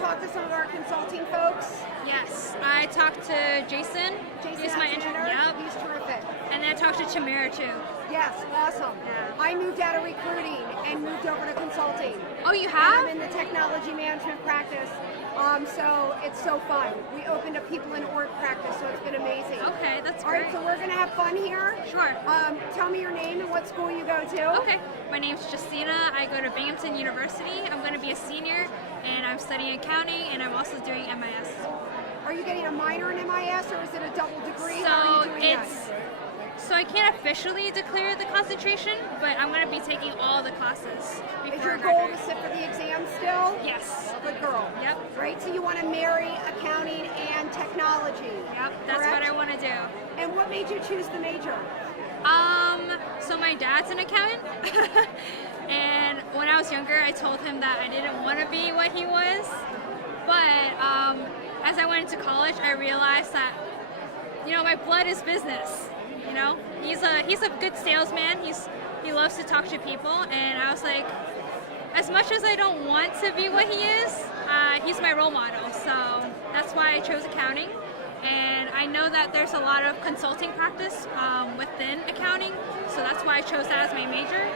talk to some of our consulting folks? Yes, I talked to Jason. He's my intern. Yep. He's terrific. And then I talked to Tamara too. Yes, awesome. Yeah. I moved out of recruiting and moved over to consulting. Oh, you And have? I'm in the technology management practice. So it's so fun. We opened a people in org practice, so it's been amazing. Okay, that's All great. right, so we're gonna have fun here. Sure. Tell me your name and what school you go to. Okay, my name's Justina. I go to Binghamton University. I'm going to be a senior, and I'm studying accounting, and I'm also doing MIS. Are you getting a minor in MIS or is it a double degree? How are you doing So I can't officially declare the concentration, but I'm going to be taking all the classes before Is your I goal graduate. to sit for the exam still? Yes. Good girl. Yep. Right, so you want to marry accounting and technology. Yep, that's correct? what I want to do. And what made you choose the major? So my dad's an accountant, and when I was younger, I told him that I didn't want to be what he was. But as I went into college, I realized that, my blood is business. He's a good salesman. He loves to talk to people, and I was like, as much as I don't want to be what he is, he's my role model. So that's why I chose accounting. And I know that there's a lot of consulting practice within accounting, so that's why I chose that as my major.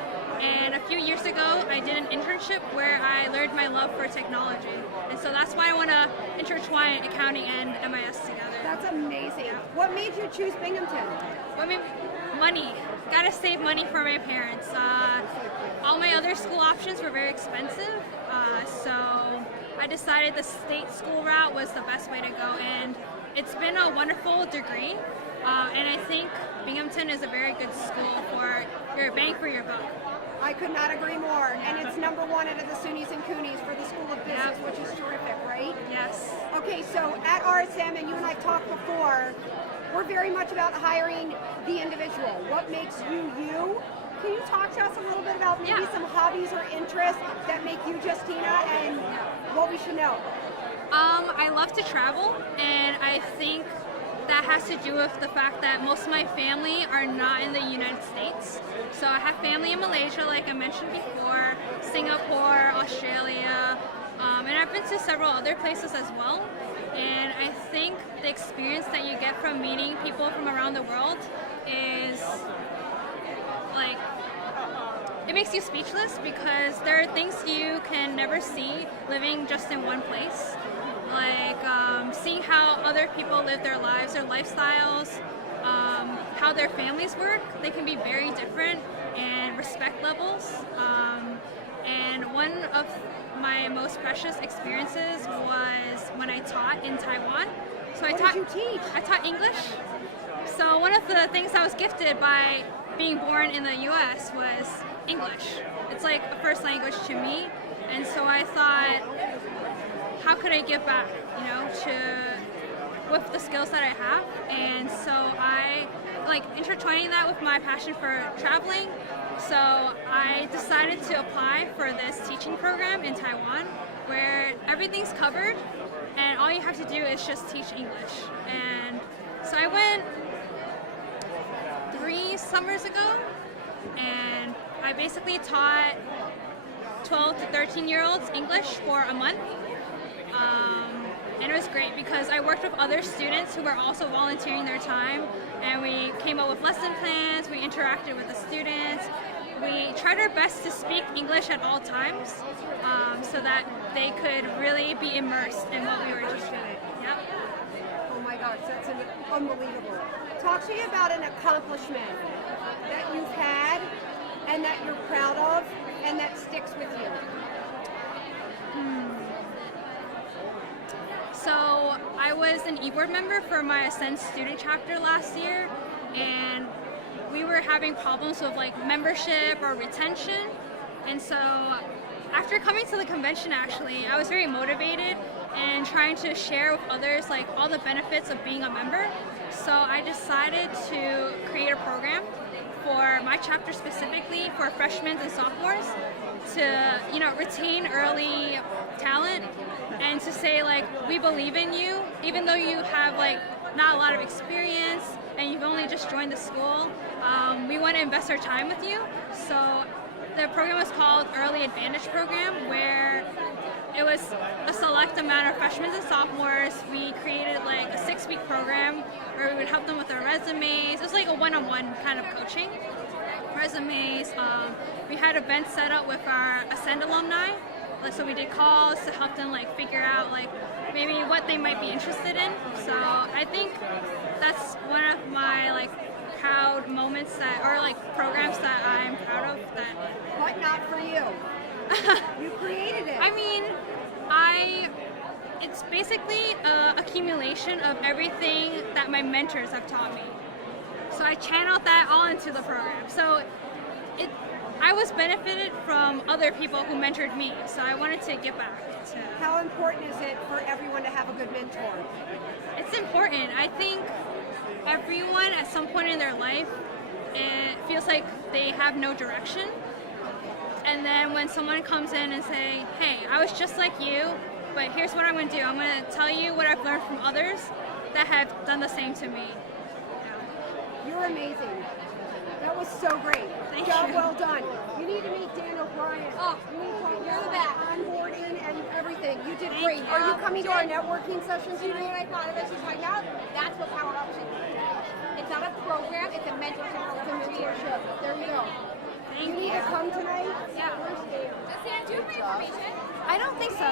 And a few years ago, I did an internship where I learned my love for technology. And so that's why I want to intertwine accounting and MIS together. That's amazing. What made you choose Binghamton? Money. Gotta save money for my parents. All my other school options were very expensive, so I decided the state school route was the best way to go. And it's been a wonderful degree, and I think Binghamton is a very good school for your bang for your buck. I could not agree more. And it's number one out of the SUNYs and CUNYs for the School of Business, which is terrific, right? Yes. Okay, so at RSM, and you and I talked before, we're very much about hiring the individual. What makes you you? Can you talk to us a little bit about maybe some hobbies or interests that make you Justina and what we should know? I love to travel, and I think that has to do with the fact that most of my family are not in the United States. So I have family in Malaysia, like I mentioned before, Singapore, Australia, and I've been to several other places as well. And I think the experience that you get from meeting people from around the world is like, it makes you speechless because there are things you can never see living just in one place. Like seeing how other people live their lives, their lifestyles, how their families work. They can be very different and respect levels. And one of my most precious experiences was when I taught in Taiwan. So What did you teach? I taught English. So one of the things I was gifted by being born in the U.S. was English. It's like a first language to me. And so I thought, how could I give back, with the skills that I have? And so I intertwining that with my passion for traveling. So I decided to apply for this teaching program in Taiwan where everything's covered and all you have to do is just teach English. And so I went 3 summers ago, and I basically taught 12 to 13-year-olds English for a month. And it was great because I worked with other students who were also volunteering their time, and we came up with lesson plans, we interacted with the students, we tried our best to speak English at all times so that they could really be immersed in what we were teaching. Yep. Oh my gosh, that's unbelievable. Talk to me about an accomplishment that you've had and that you're proud of and that sticks with you. So I was an e-board member for my Ascend student chapter last year, and we were having problems with membership or retention. And so after coming to the convention, actually, I was very motivated and trying to share with others all the benefits of being a member. So I decided to create a program for my chapter specifically for freshmen and sophomores to retain early talent and to say we believe in you even though you have not a lot of experience and you've only just joined the school. We want to invest our time with you. So the program was called Early Advantage Program, where it was a select amount of freshmen and sophomores. We created like a 6-week program where we would help them with their resumes. It was like a one-on-one kind of coaching. Resumes. We had events set up with our Ascend alumni. So we did calls to help them like figure out like maybe what they might be interested in. So I think that's one of my like proud moments that, or like programs that I'm proud of. That. But not for you. You created it. I mean, it's basically an accumulation of everything that my mentors have taught me. So I channeled that all into the program. So I was benefited from other people who mentored me. So I wanted to give back to. How important is it for everyone to have a good mentor? It's important. I think everyone at some point in their life, it feels like they have no direction. And then when someone comes in and say, hey, I was just like you, but here's what I'm going to do. I'm going to tell you what I've learned from others that have done the same to me. Yeah. You're amazing. That was so great. Thank Job you. well done. You need to meet Dan O'Brien. Oh, you need to talk you're about the best. onboarding and everything. You did Thank great. you. Are you coming to our networking sessions Do you know tonight? what I thought of as she's talking about? That's what Power Up should be. It's not a program, it's a mentorship program. It's a mentorship. There you go. Thank You need you. to come tonight. Yeah. Where's Dan? Justina, do you have my information? I don't think so.